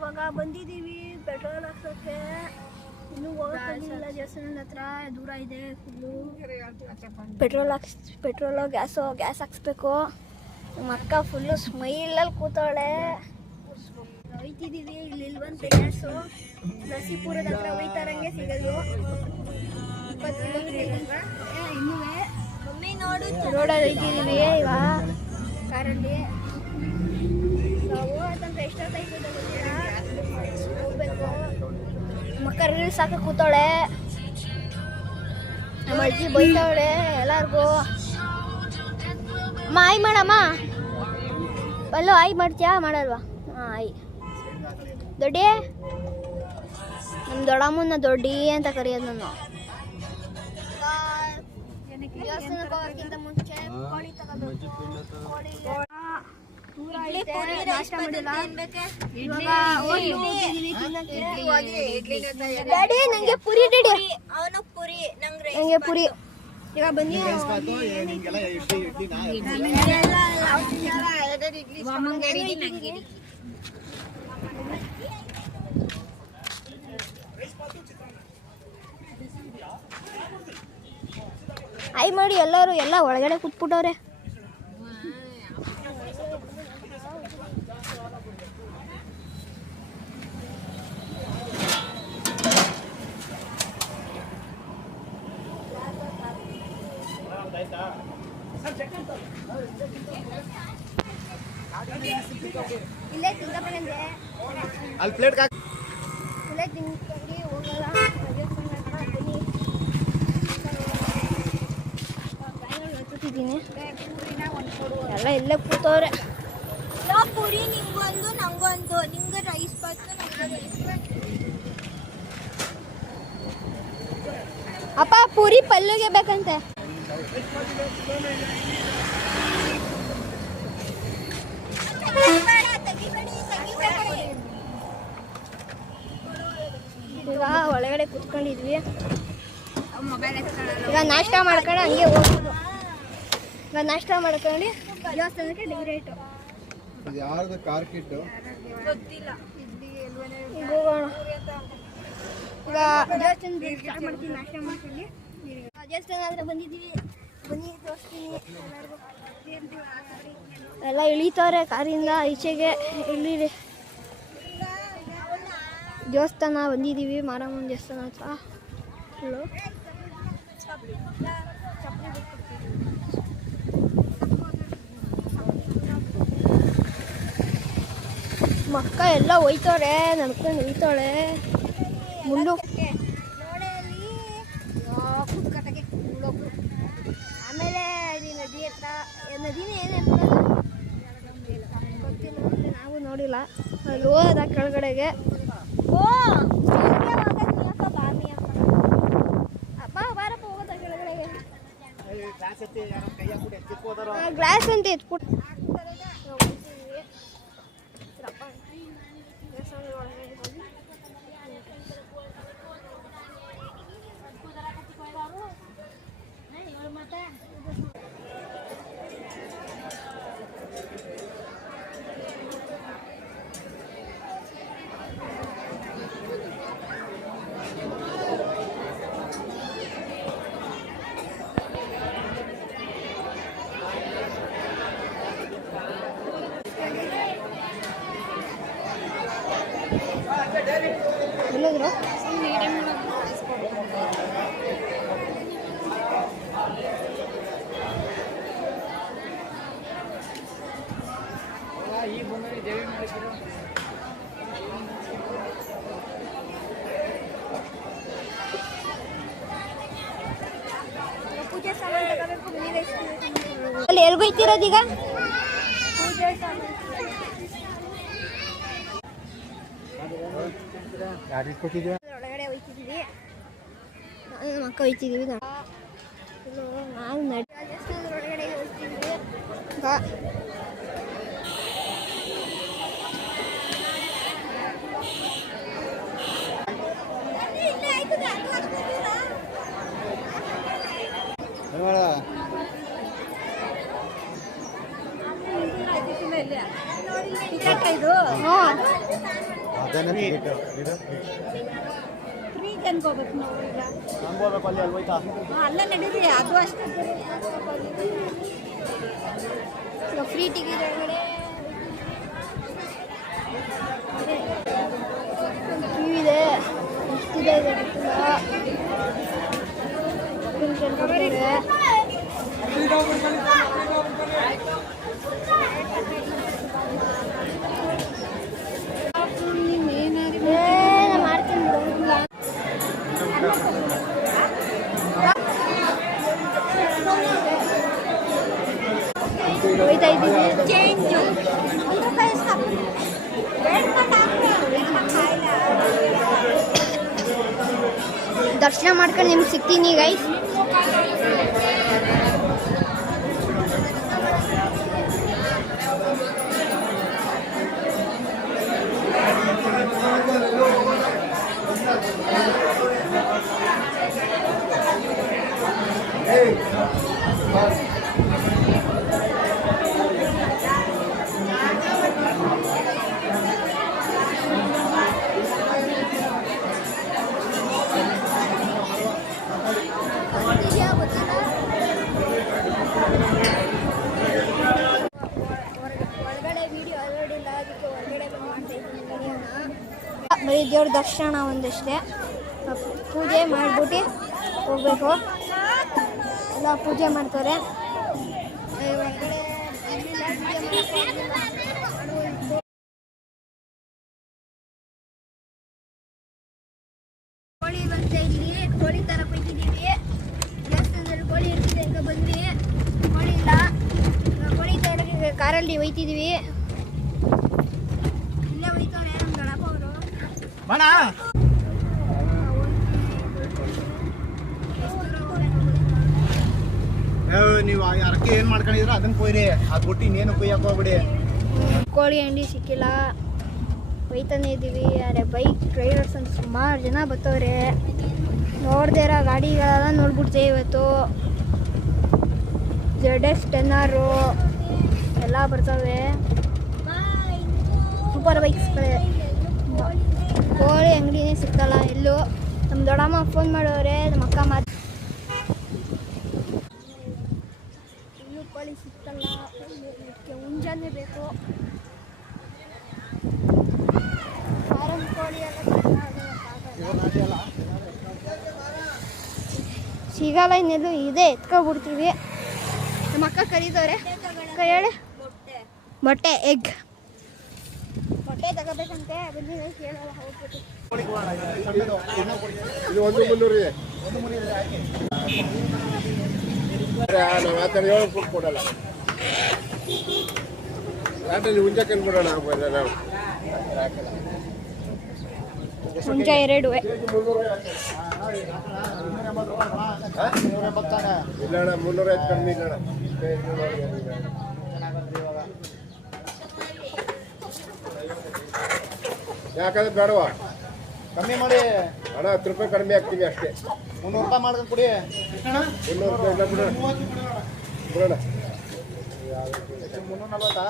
ಇವಾಗ ಬಂದಿದ್ದೀವಿ ಪೆಟ್ರೋಲ್ ಹಾಕ್ಸೋಕೆ ಇನ್ನೂ ಹೋಗೋಕ್ಕಾಗಿಲ್ಲ ದೇವಸ್ಥಾನದ ಹತ್ರ ದೂರ ಇದೆ ಫುಲ್ಲು ಪೆಟ್ರೋಲ್ ಹಾಕ್ಸ್ ಪೆಟ್ರೋಲು ಗ್ಯಾಸು ಗ್ಯಾಸ್ ಹಾಕ್ಸ್ಬೇಕು. ನಮ್ಮ ಅಕ್ಕ ಫುಲ್ಲು ಸ್ಮೈಲಲ್ಲಿ ಕೂತಾಳೆ ಒಯ್ತಿದ್ದೀವಿ ಇಲ್ಲಿ ಬಂತು ಗ್ಯಾಸು ನರಸೀಪುರದ ಹತ್ರ ಒಯ್ತಾರಂಗೆ ಸಿಗೋದು ಇಪ್ಪತ್ತು ಕಿಲೋಮೀಟರ್ ಇನ್ನೂ ಮಮ್ಮಿ ನೋಡು ರೋಡಲ್ಲಿ ಒಯ್ತಿದ್ದೀವಿ ಇವಾಗ. ಕಾರಲ್ಲಿ. ನಾವು ಅಂತಂದ್ರೆ ಎಷ್ಟೊತ್ತಾಯ್ತು ಗೊತ್ತಿಲ್ಲ ಹೋಗ್ಬೇಕು. ಮಕ್ಕ ರೀಲ್ಸ್ ಹಾಕಿ ಕೂತಾಳೆ ನಮ್ಮ ಅಜ್ಜಿ ಬೈತಾವಳೆ ಎಲ್ಲಾರ್ಗೂ. ಅಮ್ಮ ಆಯ್ ಮಾಡಮ್ಮ. ಅಲ್ಲೋ ಆಯ್ ಮಾಡ್ತೀಯಾ? ಮಾಡಲ್ವಾ? ಹಾಂ ಆಯ್. ದೊಡ್ಡಿ? ನಮ್ಮ ದೊಡ್ಡಮ್ಮನ ದೊಡ್ಡಿ ಅಂತ ಕರೆಯೋದು ನಾನು. ಮುಂಚೆ ಡ್ಯಾಡಿ ನಂಗೆ ಪುರಿ ಡ್ಯಾಡಿ ಅವನು ಪುರಿ ನಂಗೆ ನಂಗೆ ಪುರಿ. ಈಗ ಬನ್ನಿ. ಆಯ್ ಮಾಡಿ ಎಲ್ಲರೂ ಎಲ್ಲ ಒಳಗಡೆ ಕೂತ್ಬಿಟ್ಟವ್ರೆ. ಇಲ್ಲೇ ತಿಂದ್ಕೊಂಡೆ ಅಲ್ಲಿ ಪ್ಲೇಟ್ ಹಾಕಿ ಇಲ್ಲೇ ಹೋಗಲ್ಲ ಎಲ್ಲ ಇಲ್ಲೇ ಕೂತವ್ರೆ. ಪುರಿ ನಿಮ್ಗೊಂದು ನಂಗೊಂದು. ನಿಮ್ಗೆ ರೈಸ್ ಬಾತು ಅಪ್ಪ ಪೂರಿ ಪಲ್ಯಗೆ ಬೇಕಂತೆ. ಈಗ ಒಳಗಡೆ ಕುತ್ಕೊಂಡಿದ್ವಿ. ಈಗ ನಾಷ್ಟ ಮಾಡ್ಕೊಂಡು ಹಂಗೆ ಹೋಗ್ಬೋದು. ಈಗ ನಾಷ್ಟ ಮಾಡ್ಕೊಂಡು ದೇವಸ್ಥಾನಕ್ಕೆ ಡಿಗ್ರೇಟು ಇದು ಯಾರ್ದು ಕಾರ್ ಕಿಟ್ಟು ಗೊತ್ತಿಲ್ಲ. ಈಗ ದೇವಸ್ಥಾನ ಮಾಡ್ತೀವಿ ನಾಷ್ಟ ಮಾಡ್ಕೊಂಡು ಹತ್ರ ಬಂದಿದ್ದೀವಿ. ಬನ್ನಿ. ಎಲ್ಲ ಇಳಿತಾರೆ ಕಾರಿಂದ, ಈಚೆಗೆ ಇಲ್ಲಿ ದೇವಸ್ಥಾನ ಬಂದಿದ್ದೀವಿ, ಮಾರಮ್ಮನ ದೇವಸ್ಥಾನ ಹತ್ರ. ಫುಲ್ಲು ಮಕ್ಕ ಎಲ್ಲ ಒಯ್ತವ್ರೆ, ನಡ್ಕೊಂಡು ಒಯ್ತಾಳೆ ಮುಂಡು ಆಮೇಲೆ ಈ ನದಿ ಹತ್ರ ಈ ನದಿನೇ ಏನೇ ಗೊತ್ತಿಲ್ಲ ಮತ್ತೆ ನಾವು ನೋಡಿಲ್ಲ. ಅಲ್ಲಿ ಹೋದ ಕೆಳಗಡೆಗೆ. ಓ ಗ್ಲಾಸ್ ಅಂತ ಎತ್ಬಿಟ್ಟು ಎಲ್ಲೋದ್ರು ಪೂಜೆ ಸಾಮಾನು ತಗೋಬೇಕು ನೀವೇ ಅಲ್ಲಿ ಎಲ್ಗೋಯ್ತಿರೋದೀಗ ಪೂಜೆ ಸಾಮಾನು ಯಾರಿಗೆ ಕೊಟ್ಟಿದ್ಯಾ ಒಳಗಡೆ ಹೋಯ್ತಿದ್ದೀವಿ ನಾನು ನಮ್ಮ ಅಕ್ಕ ಹೋಯ್ತಿದ್ದೀವಿ ನಾವು ನಡಿ ಒಳಗಡೆ ಹೋಗ್ತಿದ್ವಿ. ಬಾ ಇದು. ಅನ್ಕೋಬೇಕು ನಾವು ಈಗ. ಹೋಗ್ಬೇಕು ಅಲ್ಲಿ ಅಲ್ಲಿ ಹೋಯ್ತಾ ಅಲ್ಲೇ ನಡೀರಿ. ಅದು ಅಷ್ಟೇ. ಫ್ರೀ ಟಿಕೆಟ್ ದರ್ಶನ ಮಾಡ್ಕೊಂಡು ನಿಮ್ಗೆ ಸಿಗ್ತೀನಿ ಗೈಸ್ ಹೊರಗಡೆ ದೇವ್ರ ದರ್ಶನ ಒಂದಷ್ಟೇ. ಪೂಜೆ ಮಾಡಿಬಿಟ್ಟು ಹೋಗ್ಬೇಕು. ಎಲ್ಲ ಪೂಜೆ ಮಾಡ್ತಾರೆ. ಕೋಳಿ ಬರ್ತಾ ಇಲ್ಲಿ. ಕೋಳಿ ತರ ಕೊಯ್ತಿದ್ದೀವಿ ದೇವಸ್ಥಾನದಲ್ಲಿ ಕೋಳಿ ಇರ್ತಿದೆ ಅಂತ ಬಂದ್ವಿ. ಕೋಳಿ ಇಲ್ಲ. ಕೋಳಿ ತರ ಕಾರಲ್ಲಿ ಒಯ್ತಿದ್ದೀವಿ ಇಲ್ಲೇ ಒಯ್ತವ್ರೆ ನಮ್ಮ ದೊಡ್ಡಪ್ಪ ಅವರು ಬಣ ನೀವು ಅರಕೆ ಏನು ಮಾಡ್ಕೊಂಡಿದ್ರ ಅದನ್ನ ಕೊಯ್ರಿ. ಅದು ಬಿಟ್ಟು ಇನ್ನೇನು ಕೊಯ್ಯಕ್ಕೆ ಹೋಗ್ಬಿಡಿ. ಕೋಳಿ ಅಂಡಿ ಸಿಕ್ಕಿಲ್ಲ. ಒಯ್ತಾನೆ ಇದ್ದೀವಿ ಅರೆ ಬೈಕ್ ಡ್ರೈವರ್ಸ್ ಅಂತ ಸುಮಾರು ಜನ ಬರ್ತವ್ರೆ ನೋಡ್ದೇ ಇರೋ ಗಾಡಿಗಳೆಲ್ಲ ನೋಡ್ಬಿಡ್ತೇವೆ ಇವತ್ತು. ಜೆಡ್ ಎಸ್ ಟೆನ್ ಆರು ಎಲ್ಲ ಬರ್ತವೆ. ಸೂಪರ್ ಬೈಕ್ಸ್ಗಳೇ ಕೋಳಿ ಅಂಗಡಿನೇ ಸಿಕ್ಕಲ್ಲ ಎಲ್ಲೂ. ನಮ್ಮ ದೊಡ್ಡಮ್ಮ ಫೋನ್ ಮಾಡೋರೆ, ನಮ್ಮ ಅಕ್ಕ ಮಾತು ಕೋಳಿ ಇದಕ್ಕೆ ಮುಂಜಾನೆ ಬೇಕು. ಫಾರಂ ಕೋಳಿ ಸಿಗಲ್ಲ, ಇನ್ನೆಲ್ಲೂ ಇದೆ, ಎತ್ಕೊಬಿಡ್ತೀವಿ. ನಮ್ಮ ಅಕ್ಕ ಕರೀತವ್ರೆ. ಹೇಳಿ. ಮೊಟ್ಟೆ. ಎಗ್ ತಗೋಬೇಕಂತೆ ಬನ್ನಿ ಕೇಳಲ್ಲ ಹೋಗ್ಬಿಟ್ಟು ಇದು ಒಂದು ಮುನ್ನೂರು ಇದೆ ನಾವು ಆ ಥರ ಏಳು ಫುಟ್ ಕೊಡಲ್ಲ. ಯಾಕಂದ್ರೆ ಹುಂಜಕ್ಕೆ ಕೊಡೋಣ ನಾವು. ಹುಂಜ ಎರಡು. ಇಲ್ಲ ಮುನ್ನೂರ ಐದು ಕಮ್ಮಿ ಇಲ್ಲ ಯಾಕಂದ್ರೆ ಬೇಡವಾ? ಕಮ್ಮಿ ಮಾಡಿ. ಅಣ್ಣ ಹತ್ತು ರೂಪಾಯಿ ಕಡಿಮೆ ಹಾಕ್ತೀವಿ ಅಷ್ಟೇ. ಮುನ್ನೂರು ರೂಪಾಯಿ ಮಾಡ್ಕೊಂಡು ಕೊಡಿ. ಮುನ್ನೂರು ರೂಪಾಯಿ ಇಲ್ಲ ಬಿಡೋಣ. ಬಿಡೋಣ. ಮುನ್ನೂರ ನಲ್ವತ್ತಾ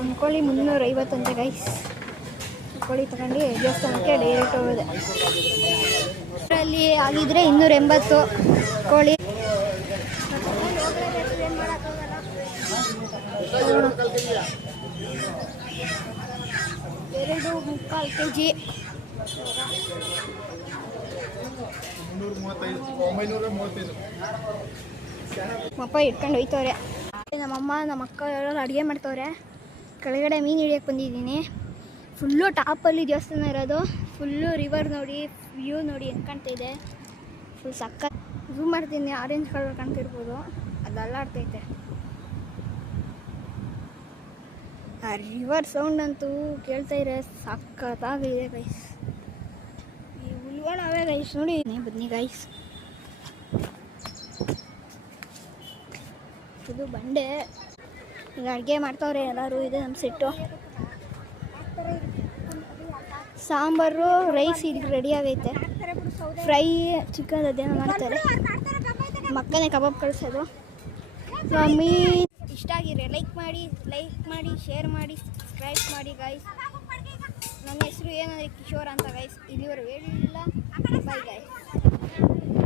ಒಂದು ಕೋಳಿ ಮುನ್ನೂರ ಐವತ್ತಂತೆ ಗೈಸ್ ಕೋಳಿ ತಗೊಂಡು. ದೇವಸ್ಥಾನಕ್ಕೆ ಡೈರೆಕ್ಟ್ ಹೋಗೋದೆ. ಅದರಲ್ಲಿ ಆಗಿದ್ರೆ ಇನ್ನೂರ ಎಂಬತ್ತು ಕೋಳಿ ಎರಡು ಮುಕ್ಕಾಲು ಕೆ ಜಿ ಇಟ್ಕೊಂಡು ಹೋಯ್ತವ್ರೆ. ನಮ್ಮಮ್ಮ ನಮ್ಮ ಅಕ್ಕ ಎಲ್ಲರೂ ಅಡುಗೆ ಮಾಡ್ತವ್ರೆ. ಕೆಳಗಡೆ ಮೀನು ಹಿಡಿಯಕ್ಕೆ ಬಂದಿದ್ದೀನಿ. ಫುಲ್ಲು ಟಾಪಲ್ಲಿ ದೇವಸ್ಥಾನ ಇರೋದು. ಫುಲ್ಲು ರಿವರ್ ನೋಡಿ ವ್ಯೂ ನೋಡಿ ಹೆಂಗೆ ಕಾಣ್ತಾ ಇದೆ. ಫುಲ್ ಸಕ್ಕ ಝೂಮ್ ಮಾಡ್ತೀನಿ ಆರೆಂಜ್ ಕಲರ್ ಕಾಣ್ತಿರ್ಬೋದು. ಅದು ಅಲ್ಲಾಡ್ತೈತೆ. ಆ ರಿವರ್ ಸೌಂಡ್ ಅಂತೂ ಕೇಳ್ತಾ ಇದ್ರೆ ಸಕ್ಕತ್ತಾಗಿದೆ ಗೈಸ್ ಈ ಅವೇ ಗೈಸ್ ನೋಡಿ ಬನ್ನಿ ಗೈಸ್ ಇದು ಬಂಡೆ. ಈಗ ಅಡುಗೆ ಮಾಡ್ತಾವ್ರೆ ಎಲ್ಲರೂ, ಇದೆ ನಮ್ಮ ಸಿಟ್ಟು. ಸಾಂಬಾರು ರೈಸ್ ಇಲ್ಲಿ ರೆಡಿ ಆಗೈತೆ. ಫ್ರೈ ಚಿಕನ್ ಅದೇನೋ ಮಾಡ್ತಾರೆ. ಮಕ್ಕನೇ ಕಬಾಬ್ ಕಳಿಸೋದು. ಮೀನ್ ಮಾಡಿ ಲೈಕ್ ಮಾಡಿ ಶೇರ್ ಮಾಡಿ ಸಬ್ಸ್ಕ್ರೈಬ್ ಮಾಡಿ ಗಾಯ್ಸ್ ಏನಂದ್ರೆ ಕಿಶೋರ್ ಅಂತ ಗೈಸ್ ಇಲ್ಲಿವರೆಗೂ ಹೇಳಿಲ್ಲ. Bye guys